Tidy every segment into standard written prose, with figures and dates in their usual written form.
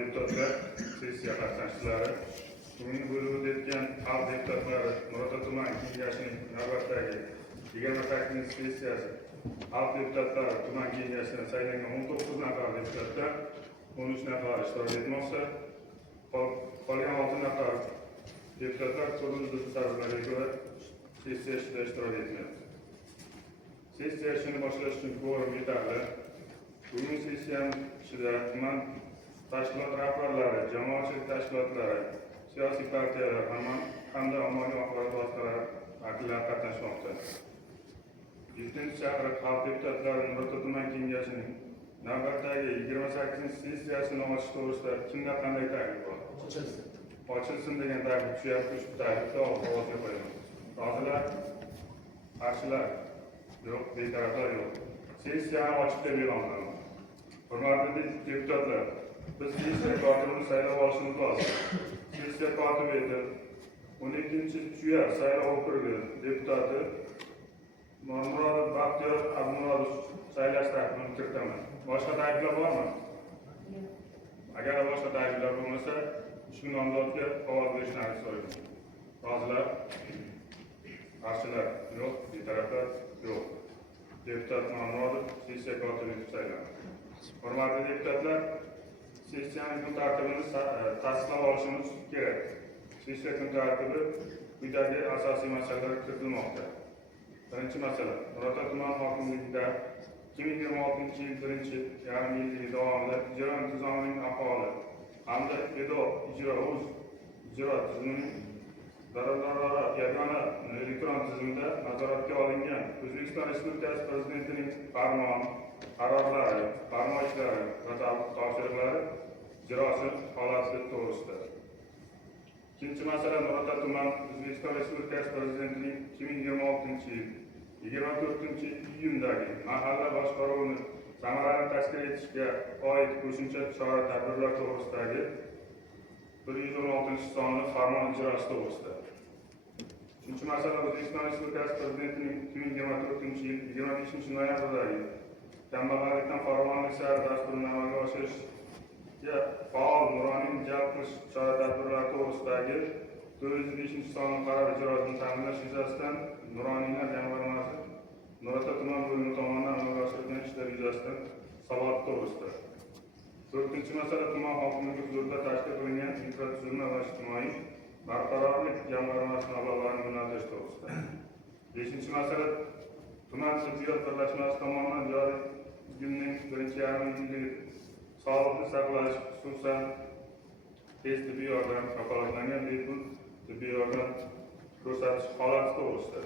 deputatlar, sessiya qatnashchilari, bugungi bo'lib o'tayotgan xalq deputatlari Nurota tuman kengashining navbatdagi 28 sessiyasi xalq deputatlari tuman kengashidan saylangan 19 nafar deputatdan 13 nafar ishtirok etmoqda. Qolgan 6 nafar deputatlar turli sabablarga ko'ra sessiya ishida ishtirok etmayapti. Sessiya ishini boshlash uchun kvorum yetarli. Bugun sessiyamiz ichida tuman tashkilot rahbarlari, jamoatchilik tashkilotlari, siyosiy partiyalar hamda ommaviy axborot vositalari vakillari qatnashmoqda. 7-chaqiriq xalq deputatlari Nurota tuman kengashining navbatdagi 28 sessiyasini ochish to'g'risida kimda qanday taklif bor? Ochilsin degan taklif tushyapti. Ushbu taklifni ovozga qo'yamiz. Rozilar, qarshilar yo'q, betaraflar yo'q. Sessiyani ochiq deb e'lon qilaman. Hurmatli deputatlar, biz sessiya kotibini saylab olishimiz lozim. Sessiya kotibi etib 12-Chuya saylov okrugi deputati Normurodov Baxtiyor Abdumurodov saylash taklifini kiritaman. Boshqa takliflar bormi? Agar boshqa takliflar bo'lmasa, ushbu nomzodga ovoz berishni so'rayman. Rozilar, qarshilar yo'q, betaraflar yo'q. Deputat Normurodov sessiya kotibi etib saylandi. Hurmatli deputatlar, sessiyaning kun tartibini tasdiqlab olishimiz kerak. Sessiya kun tartibi quyidagi asosiy masalalar kiritilmoqda. Birinchi masala, Nurota tuman hokimligida 2026-yil birinchi yarim yilligi davomida ijro intizomining ahvoli hamda ijro tizimining zararlari yagona elektron tizimda nazoratga olingan O'zbekiston Respublikasi Prezidentining farmon, qarorlari, farmoyishlari va topshiriqlari ijrosi holati to'g'risida. Ikkinchi masala, Nurota tuman O'zbekiston Respublikasi Prezidentining 2026-yil 24-iyundagi mahalla boshqaruvini samarali tashkil etishga oid qo'shimcha chora-tadbirlar to'g'risidagi 116-sonli farmon ijrosi to'g'risida. Uchinchi masala, O'zbekiston Respublikasi Prezidentining 2024-yil 25-noyabrdagi kambag'allikdan farovonlik sari dasturini amalga oshirishga faol nuroniy jalb qilish chora-tadbirlari to'g'risidagi 405-sonli qaror ijrosini ta'minlash yuzasidan Nuroniylar jamg'armasi Nurota tuman bo'limi tomonidan amalga oshirilgan ishlar yuzasidan savol to'g'risida. 4-chi masala, tuman hokimligi huzurida tashkil qilingan infratuzilma va ijtimoiy barqarorlik jamg'armasi mablag'larini yo'naltirish to'g'risida. 5-chi masala, tuman tibbiyot birlashmasi tomonidan joriy yilning birinchi yarim yilligi sog'liqni saqlash, xususan tez tibbiy yordam, kafolatlangan bepul tibbiy yordam ko'rsatish holati to'g'risida.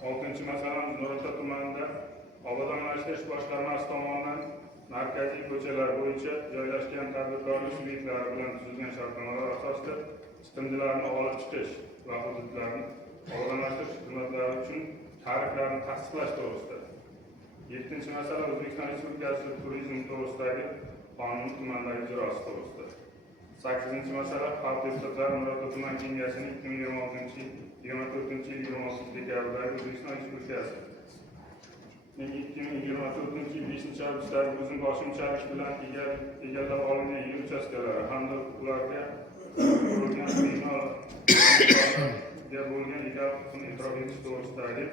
6-chi masalamiz, Nurota tumanida obodonlashtirish boshqarmasi tomonidan markaziy ko'chalar bo'yicha joylashgan tadbirkorlik subyektlari bilan tuzilgan shartnomalar asosida chiqindilarni olib chiqish va hududlarni obodonlashtirish xizmatlari uchun tariflarni tasdiqlash to'g'risida. 7-chi masala, O'zbekiston Respublikasi turizm to'g'risidagi qonun tumandagi ijrosi to'g'risida. 8-chi masala, xalq deputatlari Nurota tuman kengashining 2024-yil 26-dekabrdagi O'zbekiston Respublikasi 2024-yil 5-avgustdagi o'zini boshimchalik bilan egallab olingan yer uchastkalari hamda ularga bo'lgan binolarga bo'lgan egalik huquqini e'tirof etish to'g'risidagi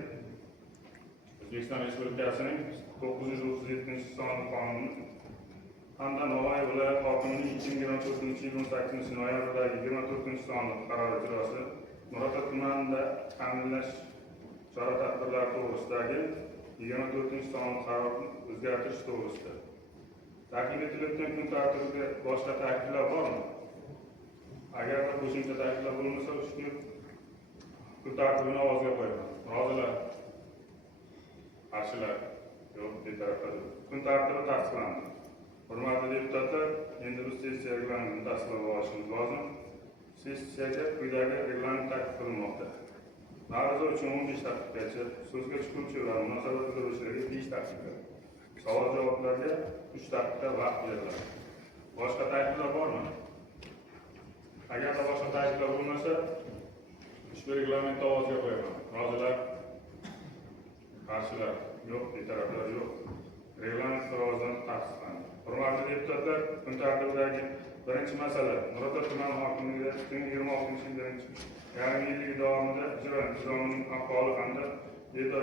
O'zbekiston Respublikasining 937-sonli qonuni hamda Navoiy viloyat hokimining 2024-yil 18-noyabrdagi 24-sonli qaror ijrosi Nurota tumanida ta'minlash chora-tadbirlari to'g'risidagi 24-sonli qarorni o'zgartirish to'g'risida. Taklif etilayotgan kun tartibiga boshqa takliflar bormi? Agar qo'shimcha takliflar bo'lmasa, ushbu kun tartibini ovozga qo'yaman. Rozilar, qarshilar yo'q, betaraflar yo'q. Kun tartibi tasdiqlandi. Hurmatli deputatlar, endi biz sessiya reglamentini tasdiqlab olishimiz lozim. Sessiyaga quyidagi reglament taklif qilinmoqda. Ma'ruza uchun 15 daqiqagacha, so'zga chiquvchi va munosabat bildiruvchilarga 5 daqiqa, savol-javoblarga 3 daqiqa vaqt beriladi. Boshqa takliflar bormi? Agar boshqa takliflar bo'lmasa, ushbu reglamentni ovozga qo'yaman. Rozilar, qarshilar yo'q, betaraflar yo'q. Reglament birovozdan tasdiqlandi. Hurmatli deputatlar, kun tartibidagi birinchi masala Nurota tuman hokimligida 2026 yil yarim yillik davomida ijro intizomining ahvoli hamda ijro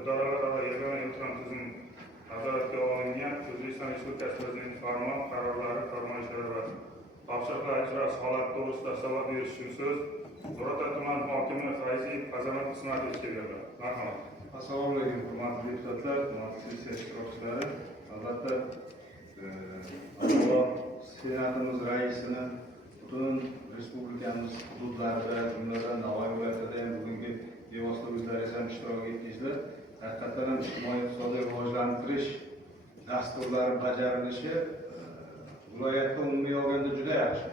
idoralararo yagona elektron tizim nazoratga olingan O'zbekiston Respublikasi Prezidenti farmon, qarorlari, farmoyishlari va topshiriqlar ijrosi holati to'g'risida hisobot berish uchun so'z Nurota tuman hokimi Fayziyev Azamat Ismatovga beriladi. Marhamat. Assalomu alaykum, hurmatli deputatlar, hurmatli sessiya ishtirokchilari. Albatta, avvalo Senatimiz raisini butun respublikamiz hududlarida, jumladan Navoiy viloyatida ham bugungi bevosita o'zlaringiz ham ishtirok etdingizlar. Haqiqatan ham ijtimoiy iqtisodiy rivojlantirish dasturlari bajarilishi viloyatda umumiy olganda juda yaxshi.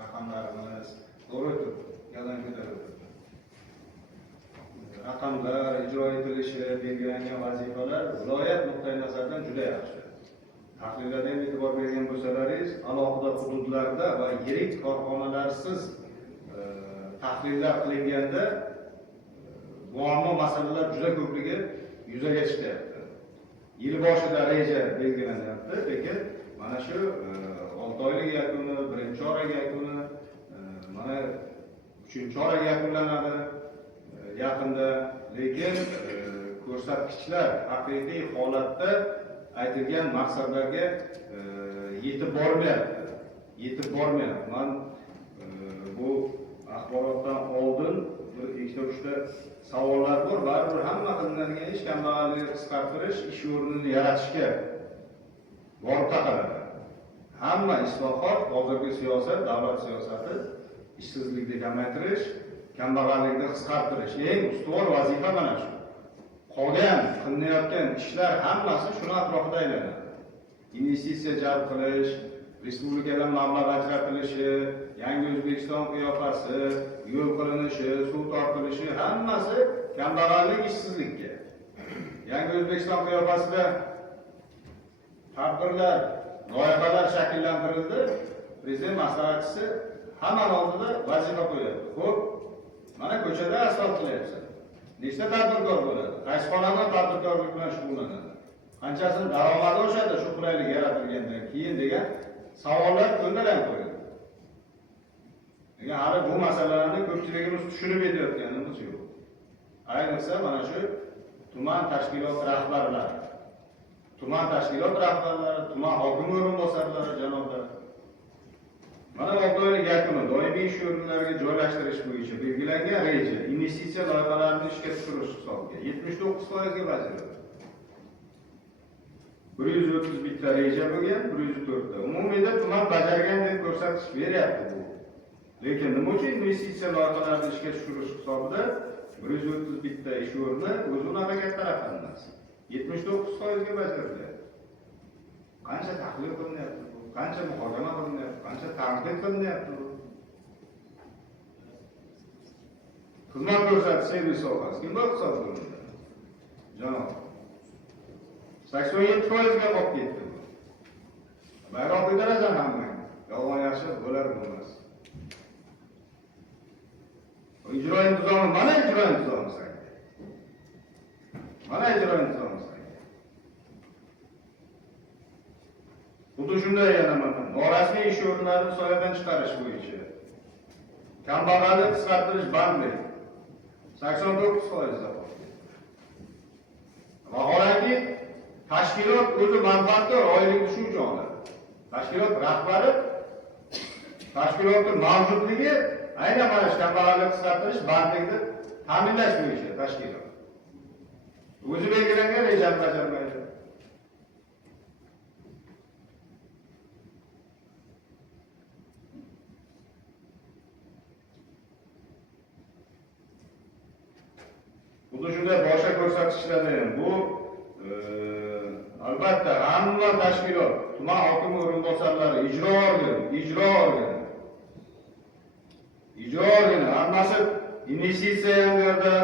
Raqamlarimiz to'g'ri turibdi, yalan ko'tarildi. Raqamlar, ijro etilishi, belgilangan vazifalar viloyat nuqtai nazaridan juda yaxshi. Tahlillarga ham e'tibor bergan bo'lsalaringiz, alohida hududlarda va yirik korxonalarsiz tahlillar qilinganda muammo masalalar juda ko'pligi yuzaga chiqyapti. Yil boshida reja belgilanyapti, lekin mana shu 6 oylik yakuni, birinchi chorak yakuni, mana 3-chorak yakunlanadi. Yaqinda, lekin ko'rsatkichlar haqiqiy holatda aytilgan maqsadlarga yetib bormayapti. Men bu axborotdan oldin bir ikkita uchta savollar bor. Baribir hamma qilinadigan ish kambag'allikni qisqartirish, ish o'rnini yaratishga borib taqaladi. Hamma islohot, hozirgi siyosat, davlat siyosati ishsizlikni kamaytirish, kambag'allikni qisqartirish eng ustuvor vazifa mana shu. Qolgan qilinayotgan ishlar hammasi shuni atrofida aylanadi. Investitsiya jalb qilish, respublikadan mablag' ajratilishi, yangi O'zbekiston qiyofasi, yo'l qilinishi, suv tortilishi hammasi kambag'allik, ishsizlikka. Yangi O'zbekiston qiyofasida tadbirlar, loyihalar shakllantirildi. Prezident maslahatchisi hamma oldida vazifa qo'yadi. Xo'p, mana ko'chada asfalt qilyapsan. Nechta tadbirkor bo'ladi? Qaysi xonadon tadbirkorlik bilan shug'ullanadi? Qanchasini daromadi oshadi shu qulaylik yaratilgandan keyin degan savollar ko'ndalang qo'yildi. Lekin hali bu masalalarni ko'pchiligimiz tushunib yetayotganimiz yo'q. Ayniqsa mana shu tuman tashkilot rahbarlari, tuman hokim o'rinbosarlari janoblar. Mana 6 oylik yakuni doimiy ish o'rinlariga joylashtirish bo'yicha belgilangan reja investitsiya loyihalarini ishga tushirish hisobiga 79% ga bajarildi. 131 ta reja bo'lgan, 104 ta. Umumiyda tuman bajargan deb ko'rsatish beryapti bu. Lekin nima uchun investitsiya loyihalarini ishga tushirish hisobida 131 ta ish o'rni o'zi unaqa katta raqam emas. 79% ga bajarildi. Qancha tahlil qilinyapti? Qancha muhokama qilinyapti, qancha tanqid qilinyapti. Xizmat ko'rsatish servis sohasi kimlar hisob qilinadi? Janob 87% ga qolib ketdi. Bayroq ko'tarasan hamma. Yolg'on yaxshi bo'lar bo'lmas. Ijro intizomi, mana ijro intizomi saydi. Xuddi shunday yana mana norasmiy ish o'rinlarini soyadan chiqarish bo'yicha kambag'allik qisqartirish bandi 89% da. Vaholanki tashkilot o'zi manfaatdor oylik tushuvchi oladi. Tashkilot rahbari tashkilotning mavjudligi aynan mana shu kambag'allik qisqartirish bandligini ta'minlash bo'yicha tashkilot. O'zi belgilangan rejani bajarmaydi. Xuddi shunday boshqa ko'rsatkichlarda ham bu albatta hamma tashkilot, tuman hokimi o'rinbosarlari, ijro organi hammasi investitsiya ham bu yerda,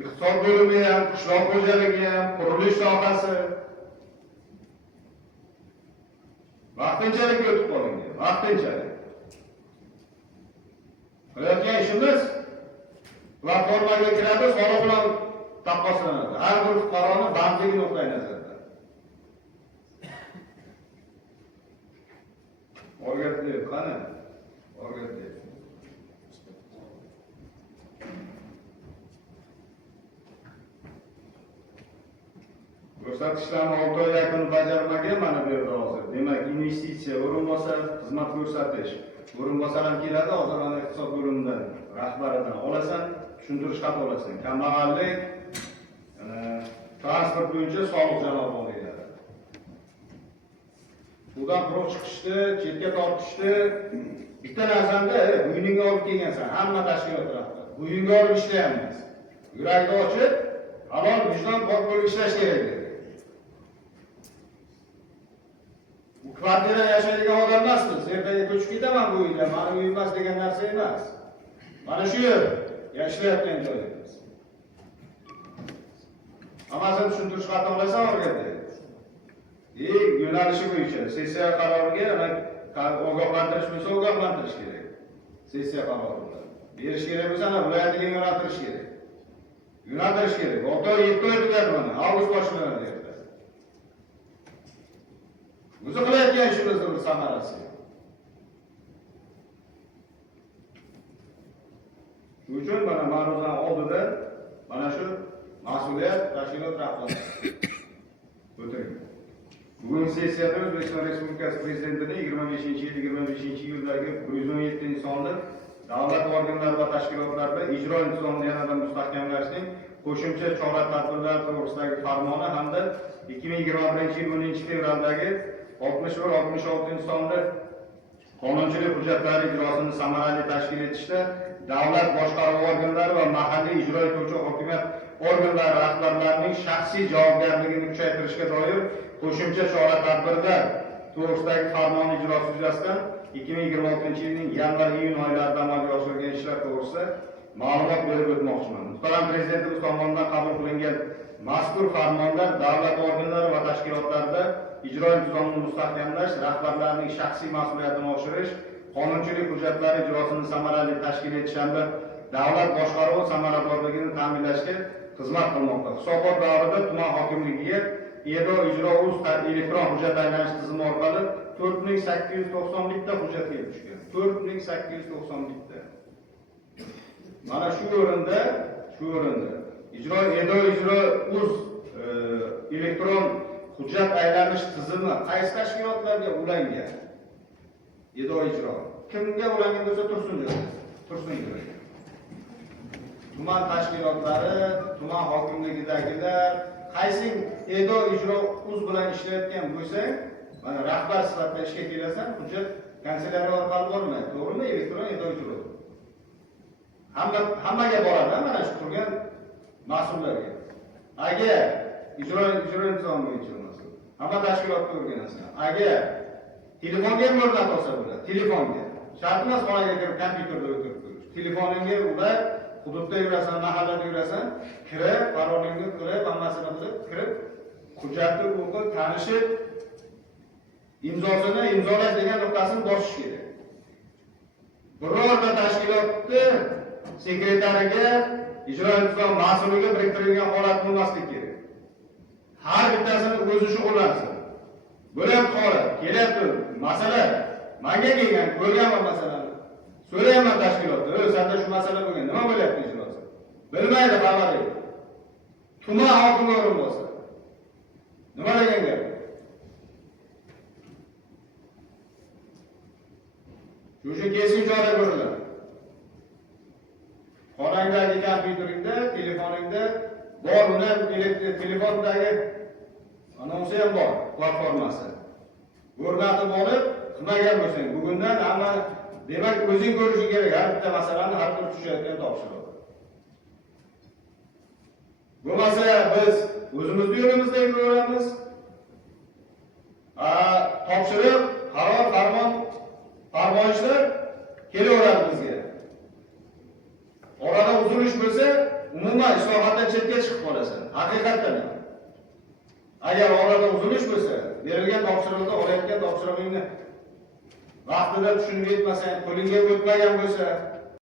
iqtisod bo'limi ham, qishloq xo'jaligi ham, qurilish sohasi vaqtinchalik o'tib qolingan, vaqtinchalik. Qilayotgan ishimiz platformaga kiradi, soliq bilan taqqoslanadi. Har bir fuqaroni bandligi nuqtai nazaridan. qani? O'rgatdi. Ko'rsatishlarni 6 oy yakuni bajarmagan mana bu yerda hozir. Demak, investitsiya, o'rinbosar, xizmat ko'rsatish. O'rinbosar ham keladi, hozir mana iqtisod bo'limidan, rahbaridan olasan, tushuntirish xat olasan. Kambag'allik, transport bo'yicha soliq janob olinadi. Bundan quruq chiqishdi, chetga tortishdi. Bitta narsanda bo'yningga olib kelgansan, hamma tashkilot rahbari. Bo'yningga olib ishlayapmiz. Yurakni ochib, halol vijdon pok bo'lib ishlash kerak. Bu kvartira yashaydigan odam emasmiz. Ertaga ko'chib ketaman bu uyga, mani uyim emas degan narsa emas. Mana shu yer yashayotgan joyimiz. Hammasini tushuntirish xat olasan o'rgatdi. Yo'nalishi bo'yicha sessiya qaroriga ogohlantirish bo'lsa ogohlantirish kerak. Sessiya qarorida berish kerak bo'lsa, viloyatiga yo'naltirish kerak. Yo'naltirish kerak. 6 oy 7 oy tugadi mana. Avgust boshlanadi yerda. O'zi qilayotgan ishimizni bir samarasi. Shuning uchun mana ma'ruzaning oldida mana shu mas'uliyat tashkilot rahbari o'tirgan. Bugungi sessiyada O'zbekiston Respublikasi Prezidentining 25-yildagi 117 sonli davlat organlari va tashkilotlarida ijro intizomini yanada mustahkamlashning qo'shimcha chora-tadbirlar to'g'risidagi farmoni hamda 2021-yil 10-fevraldagi 61-66 sonli qonunchilik hujjatlari ijrosini samarali tashkil etishda davlat boshqaruv organlari va mahalliy ijro etuvchi hokimiyat organlari rahbarlarining shaxsiy javobgarligini kuchaytirishga doir qo'shimcha chora-tadbirlar to'g'risidagi farmon ijrosi yuzasidan 2026-yilning yanvar-iyun oylarida amalga oshirilgan ishlar to'g'risida ma'lumot berib o'tmoqchiman. Muhtaram Prezidentimiz tomonidan qabul qilingan mazkur farmonlar davlat organlari va tashkilotlarida ijro intizomini mustahkamlash, rahbarlarning shaxsiy mas'uliyatini oshirish, qonunchilik hujjatlari ijrosini samarali tashkil etish hamda davlat boshqaruvi samaradorligini ta'minlashga xizmat qilmoqda. Hisobot davrida tuman hokimligiga EDO ijro.uz elektron hujjat aylanish tizimi orqali 4891 ta hujjat kelib tushgan. 4891 ta. Mana shu o'rinda EDO ijro.uz elektron hujjat aylanish tizimi qaysi tashkilotlarga ulangan? EDO ijro. Kimga ulangan bo'lsa tursin joyda. Tuman tashkilotlari, tuman hokimligidagilar, qaysi EDO ijro.uz bilan ishlayotgan bo'lsang, mana rahbar sifatida ishga kelasan, hujjat kanselyariya orqali bormaydi, to'g'rimi? Elektron EDO ijro. Hammaga boradi, mana shu turgan mas'ullarga. Agar ijro intizom bo'yicha mas'ul, hamma tashkilotga o'rganasan. Agar telefonga ham o'rnatib olsa bo'ladi, telefonga. Shart emas xonaga kirib kompyuterda o'tirib turish. Telefoningga ulab, hududda yurasan, mahallada yurasan, kirib, parolingni kirib, hammasini bilib, kirib, hujjatni o'qib, tanishib, imzosini imzolash degan nuqtasini bosish kerak. Birorta tashkilotni sekretariga, ijro intizom mas'uliga biriktirilgan holat bo'lmasligi kerak. Har bittasini o'zi shug'ullansin. Bo'lyapti holat, kelyapti masala, menga kelgan, ko'rganman masalani. So'rayman tashkilotda, senda shu masala bo'lgan, nima bo'lyapti ijrosi? Bilmaydi, xabar yo'q. Tuman hokimi o'rinbosari. Nima degan gap? Shu keskin chora ko'riladi. Xonangdagi kompyuteringda, telefoningda bor, uni telefondagi anonsi ham bor, platformasi. O'rnatib olib, qilmagan bo'lsang, bugundan hamma demak o'zing ko'rishing kerak, har bitta masalani har bir tushayotgan topshiriq. Bo'lmasa biz o'zimizni yo'limizda yuraveramiz. Topshiriq, qaror, farmoyishlar kelaveradi bizga. Orada uzilish bo'lsa, umuman islohotdan chetga chiqib qolasan. Haqiqatdan. Agar orada uzilish bo'lsa, berilgan topshiriqda olayotgan topshiriqingni vaqtida tushunib yetmasang, qo'lingga o'tmagan bo'lsa,